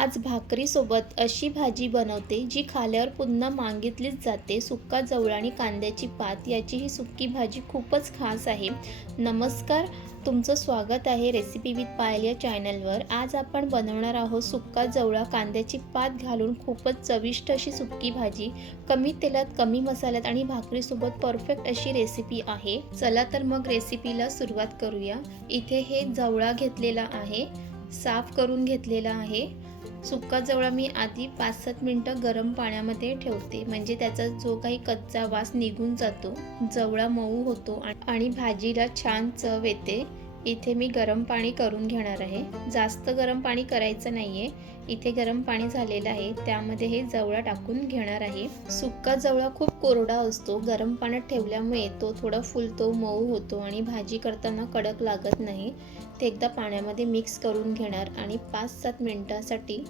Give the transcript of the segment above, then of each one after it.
आज भाकरीसोबत अशी भाजी बनवते जी खाल्यावर पुन्हा मागितलीच जाते. सुक्का जवळ आणि कांद्याची पात याची ही सुक्की भाजी खूपच खास आहे. नमस्कार तुमचं स्वागत आहे रेसिपी विथ पायल या चॅनलवर. आज आपण बनवणार आहोत सुक्का जवळा कांद्याची पात घालून खूपच चविष्ट अशी सुक्की भाजी. कमी तेलात कमी मसाल्यात आणि भाकरीसोबत परफेक्ट अशी रेसिपी आहे. चला तर मग रेसिपीला सुरुवात करूया. इथे हे जवळा घेतलेला आहे साफ करून घेतलेला आहे. सुक्का जवळा मी आधी पाच सात मिनटं गरम पाण्यामध्ये ठेवते. म्हणजे त्याचा जो काही कच्चा वास निघून जातो जवळा मऊ होतो आणि भाजीला छान चव येते. इथे मी गरम पाणी करून घेणार आहे. जास्त गरम पाणी करायचं नाही आहे इथे गरम पाणी झालेलं आहे. त्यामध्ये हे जवळा टाकून घेणार आहे. सुक्का जवळा खूप कोरडा असतो. गरम पाण्यात ठेवल्यामुळे तो थोडा फुलतो मऊ होतो आणि भाजी करताना कडक लागत नाही. ते एकदा पाण्यामध्ये मिक्स करून घेणार आणि पाच सात मिनटासाठी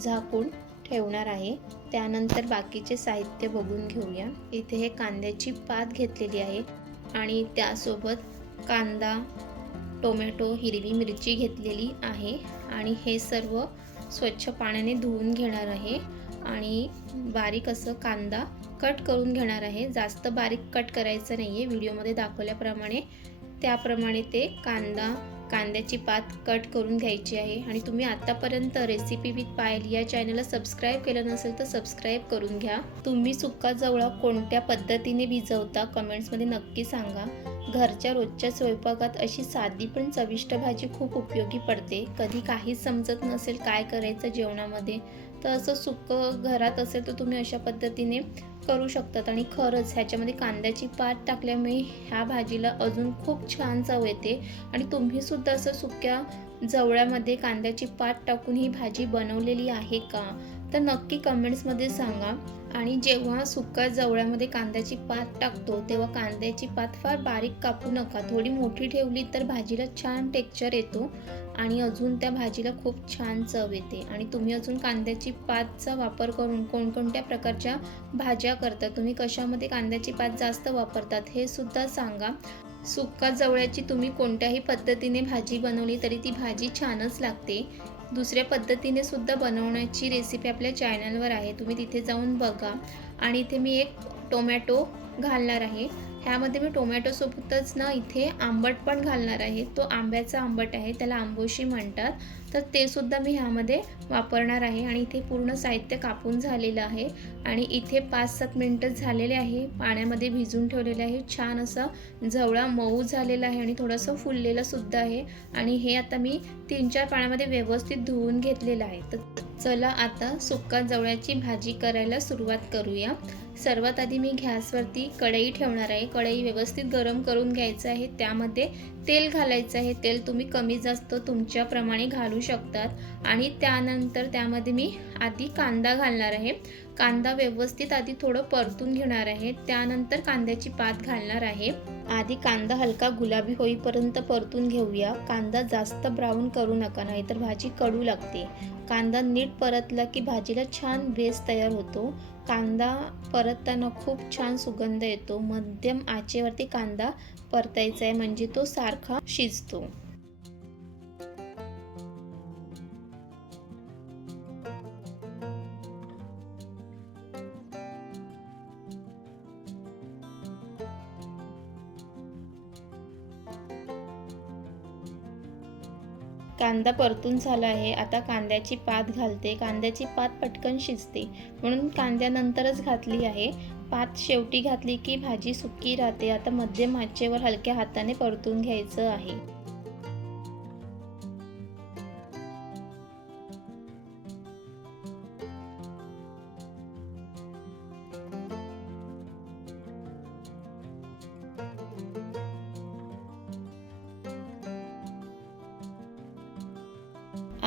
झाकून ठेवणार आहे. त्यानंतर बाकीचे साहित्य बघून घेऊया. इथे हे कांद्याची पात घेतलेली आहे आणि त्यासोबत कांदा टोमॅटो हिरवी मिरची घेतलेली आहे आणि हे सर्व स्वच्छ पाण्याने धुवून घेणार आहे आणि बारीक असं कांदा कट करून घेणार आहे. जास्त बारीक कट करायचं नाही आहे व्हिडिओमध्ये दाखवल्याप्रमाणे त्याप्रमाणे ते कांदा कांद्याची पात कट करून घ्यायची आहे आणि तुम्ही आतापर्यंत रेसिपी विथ पायल या चॅनलला सबस्क्राईब केलं नसेल तर सबस्क्राईब करून घ्या. तुम्ही सुक्का जवळा कोणत्या पद्धतीने भिजवता कमेंट्समध्ये नक्की सांगा. घरच्या रोजच्या स्वयंपाकात अशी साधी पण चविष्ट भाजी खूप उपयोगी पडते. कधी काहीच समजत नसेल काय करायचं जेवणामध्ये. तर असं सुकं घरात असेल तर तुम्ही अशा पद्धतीने करू शकतात. आणि खरंच ह्याच्यामध्ये कांद्याची पात टाकल्यामुळे ह्या भाजीला अजून खूप छान चव येते. आणि तुम्हीसुद्धा असं सुक्या जवळ्यामध्ये कांद्याची पात टाकून ही भाजी बनवलेली आहे का? तर नक्की कमेंट्समध्ये सांगा. आणि जेव्हा सुक्या जवळ्यामध्ये कांद्याची पात टाकतो तेव्हा कांद्याची पात फार बारीक कापू नका. थोडी मोठी ठेवली तर भाजीला छान टेक्स्चर येतो आणि अजून त्या भाजीला खूप छान चव येते. आणि तुम्ही अजून कांद्याची पातचा वापर करून कोणकोणत्या प्रकारच्या भाज्या करता तुम्ही कशामध्ये कांद्याची पात जास्त वापरतात हे सुद्धा सांगा. सुक्का जवळ्याची तुम्ही कोणत्याही पद्धतीने भाजी बनवली तरी ती भाजी छानच लागते. दुसऱ्या पद्धतीने सुद्धा बनवण्याची रेसिपी आपल्या चॅनलवर आहे. तुम्ही तिथे जाऊन बघा. आणि इथे मी एक टोमॅटो घालणार आहे. ह्यामध्ये मी टोमॅटोसोबतच ना इथे आंबट पण घालणार आहे. तो आंब्याचा आंबट आहे त्याला आंबोशी म्हणतात. तर ते सुद्धा मी ह्यामध्ये वापरणार आहे आणि इथे पूर्ण साहित्य कापून झालेलं आहे. आणि इथे पाच सात मिनटं झालेले आहे. पाण्यामध्ये भिजून ठेवलेले आहे. छान असं जवळा मऊ झालेला आहे आणि थोडंसं फुललेलं सुद्धा आहे. आणि हे आता मी तीन चार पाण्यामध्ये व्यवस्थित धुवून घेतलेलं आहे. तर चला आता सुक्का जवळ्याची भाजी करायला सुरुवात करूया. सर्वात आधी मी गॅसवरती कढई ठेवणार आहे. कढई व्यवस्थित गरम करून घ्यायचं आहे. त्यामध्ये तेल घालायचं आहे. तेल तुम्ही कमी जास्त तुमच्याप्रमाणे घालू शकतात. आणि त्यानंतर त्यामध्ये मी आधी कांदा घालणार आहे. कांदा व्यवस्थित आधी थोडं परतून घेणार आहे. त्यानंतर कांद्याची पात घालणार आहे. आधी कांदा हलका गुलाबी होईपर्यंत परतून घेऊया. कांदा जास्त ब्राऊन करू नका नाहीतर भाजी कडू लागते. कांदा नीट परतला की भाजीला छान बेस तयार होतो. कांदा परतताना खूप छान सुगंध येतो. मध्यम आचेवरती कांदा परतायचा आहे. म्हणजे तो सारखा शिजतो. कांदा परतून झाला आहे. आता कांद्याची पात घालते. कांद्याची पात पटकन शिजते. म्हणून कांद्यानंतरच घातली आहे. पात शेवटी घातली की भाजी सुकी राहते. आता मध्यम आचेवर हलक्या हाताने परतून घ्यायचं आहे.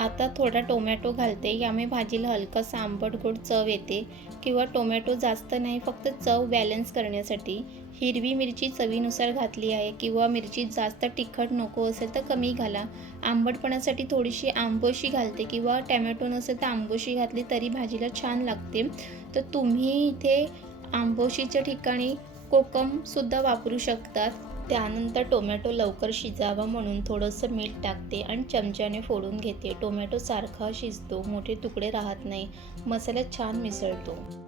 आता थोडा टोमॅटो घालते. यामुळे भाजीला हलकासा आंबट गोड चव येते. किंवा टोमॅटो जास्त नाही फक्त चव बॅलन्स करण्यासाठी. हिरवी मिरची चवीनुसार घातली आहे. किंवा मिरची जास्त तिखट नको असेल तर कमी घाला. आंबटपणासाठी थोडीशी आंबोशी घालते. किंवा टॅमॅटो नसेल तर आंबोशी घातली तरी भाजीला छान लागते. तर तुम्ही इथे आंबोशीच्या ठिकाणी कोकमसुद्धा वापरू शकतात. त्यानंतर टोमॅटो लवकर शिजावा म्हणून थोडंसं मीठ टाकते आणि चमच्याने फोडून घेते. टोमॅटो सारखा शिजतो मोठे तुकडे राहत नाही. मसाल्यात छान मिसळतो.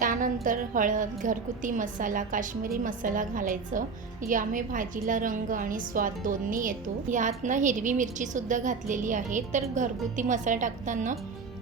त्यानंतर हळद घरगुती मसाला काश्मीरी मसाला घालायचं. यामुळे भाजीला रंग आणि स्वाद दोन्ही येतो. यातनं हिरवी मिरची सुद्धा घातलेली आहे. तर घरगुती मसाला टाकताना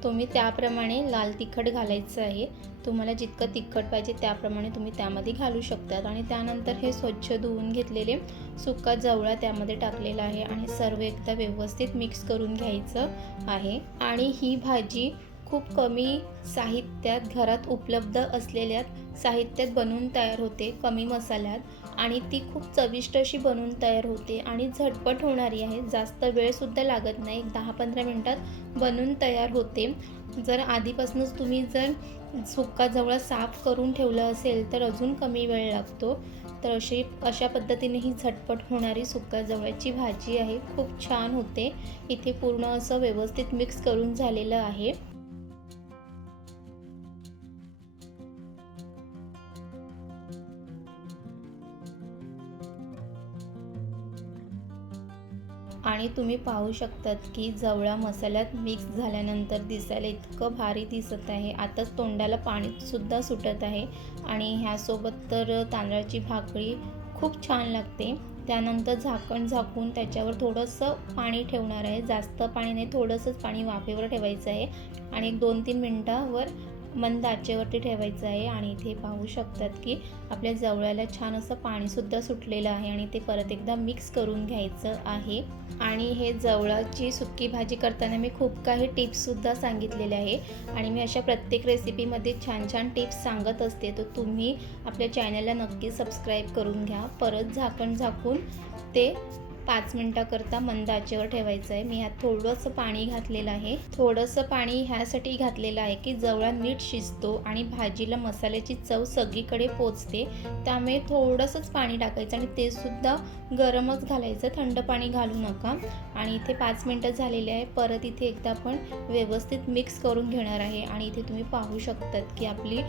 तुम्ही त्याप्रमाणे लाल तिखट घालायचं आहे. तुम्हाला जितकं तिखट पाहिजे त्याप्रमाणे तुम्ही त्यामध्ये घालू शकतात. आणि त्यानंतर हे स्वच्छ धुवून घेतलेले सुका जवळा त्यामध्ये टाकलेला आहे. आणि सर्व एकदा व्यवस्थित मिक्स करून घ्यायचं आहे. आणि ही भाजी खूप कमी साहित्यात घरात उपलब्ध असलेल्या साहित्यात बनवून तयार होते कमी मसाल्यात. आणि ती खूप चविष्ट अशी बनवून तयार होते आणि झटपट होणारी आहे. जास्त वेळसुद्धा लागत नाही. दहा पंधरा मिनटात बनवून तयार होते. जर आधीपासूनच तुम्ही जर सुक्का जवळ साफ करून ठेवलं असेल तर अजून कमी वेळ लागतो. तर अशी अशा पद्धतीने ही झटपट होणारी सुक्का जवळची भाजी आहे. खूप छान होते. इथे पूर्ण असं व्यवस्थित मिक्स करून झालेलं आहे. आणि तुम्ही पाहू शकतात की जवळा मसाल्यात मिक्स झाल्यानंतर दिसायला इतकं भारी दिसत आहे. आताच तोंडाला पाणीसुद्धा सुटत आहे आणि ह्यासोबत तर तांदळाची भाकरी खूप छान लागते. त्यानंतर झाकण झाकून त्याच्यावर थोडंसं पाणी ठेवणार आहे. जास्त पाणी नाही थोडंसंच पाणी वाफेवर ठेवायचं आहे आणि एक दोन तीन मिनटावर मंद आचेवरती ठेवायचं आहे आणि इथे पाहू शकतात की आपल्या जवळ्याला छान असं पाणीसुद्धा सुटलेलं आहे आणि ते परत एकदा मिक्स करून घ्यायचं आहे. आणि हे जवळाची सुक्की भाजी करताना मी खूप काही टिप्ससुद्धा सांगितलेले आहे. आणि मी अशा प्रत्येक रेसिपीमध्ये छान छान टिप्स सांगत असते तर तुम्ही आपल्या चॅनलला नक्की सबस्क्राईब करून घ्या. परत झाकण झाकून ते पाच मिनटाकरता मंद आचेवर ठेवायचं आहे. मी ह्यात थोडंसं पाणी घातलेलं आहे. थोडंसं पाणी ह्यासाठी घातलेलं आहे की जवळा नीट शिजतो आणि भाजीला मसाल्याची चव सगळीकडे पोचते. त्यामुळे थोडंसंच पाणी टाकायचं आणि ते सुद्धा गरमच घालायचं. थंड पाणी घालू नका. आणि इथे पाच मिनटं झालेले आहे. परत इथे एकदा आपण व्यवस्थित मिक्स करून घेणार आहे. आणि इथे तुम्ही पाहू शकतात की आपली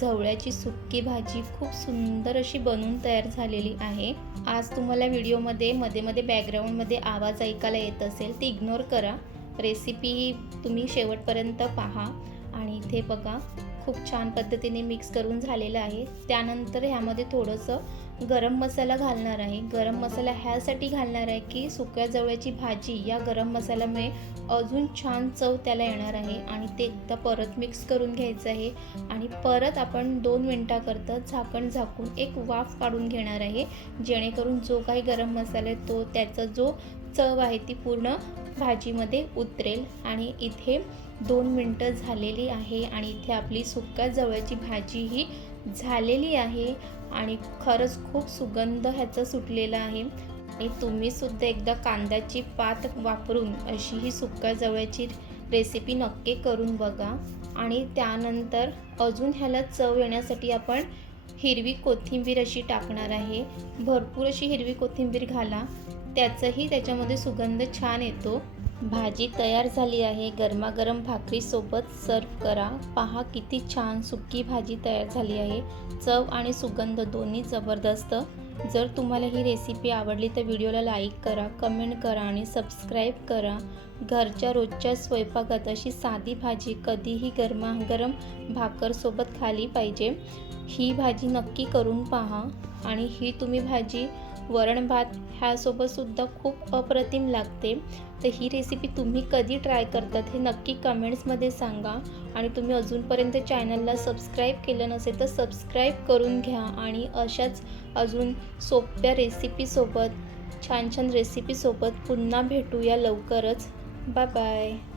जवळ्याची सुक्की भाजी खूप सुंदर अशी बनवून तयार झालेली आहे. आज तुम्हाला व्हिडिओमध्ये मध्ये मध्ये बॅकग्राऊंडमध्ये आवाज ऐकायला येत असेल ते इग्नोर करा. रेसिपी तुम्ही शेवटपर्यंत पहा. आणि इथे बघा खूप छान पद्धतीने मिक्स करून झालेलं आहे. त्यानंतर ह्यामध्ये थोडंसं गरम मसाला घालणार आहे. गरम मसाला ह्यासाठी घालणार आहे की सुक्या जवळची भाजी या गरम मसाल्यामुळे अजून छान चव त्याला येणार आहे आणि ते एकदा परत मिक्स करून घ्यायचं आहे. आणि परत आपण दोन मिनटाकरता झाकण झाकून एक वाफ काढून घेणार आहे. जेणेकरून जो काही गरम मसाला आहे तो त्याचा जो चव आहे ती पूर्ण भाजीमध्ये उतरेल. आणि इथे दोन मिनटं झालेली आहे आणि इथे आपली सुक्या जवळची भाजी ही झालेली आहे आणि खरंच खूप सुगंध ह्याचा सुटलेला आहे. आणि तुम्ही सुद्धा एकदा कांद्याची पात वापरून अशी ही सुक्या जवळची रेसिपी नक्की करून बघा. आणि त्यानंतर अजून ह्याला चव येण्यासाठी आपण हिरवी कोथिंबीर अशी टाकणार आहे. भरपूर अशी हिरवी कोथिंबीर घाला. त्याचंही त्याच्यामध्ये सुगंध छान येतो. भाजी तयार झाली आहे. गरमागरम भाकरीसोबत सर्व करा. पहा किती छान सुकी भाजी तयार झाली आहे. चव आणि सुगंध दोन्ही जबरदस्त. जर तुम्हाला ही रेसिपी आवडली तर व्हिडिओला लाईक करा कमेंट करा आणि सबस्क्राईब करा. घरच्या रोजच्या स्वयंपाकात अशी साधी भाजी कधीही गरमागरम भाकरसोबत खाली पाहिजे. ही भाजी नक्की करून पहा आणि ही तुम्ही भाजी वरण भात ह्यासोबतसुद्धा खूप अप्रतिम लागते. तर ही रेसिपी तुम्ही कधी ट्राय करतात हे नक्की कमेंट्समध्ये सांगा. आणि तुम्ही अजूनपर्यंत चॅनलला सबस्क्राईब केलं नसेल तर सबस्क्राईब करून घ्या. आणि अशाच अजून सोप्या रेसिपीसोबत छान छान रेसिपीसोबत पुन्हा भेटूया लवकरच. Bye bye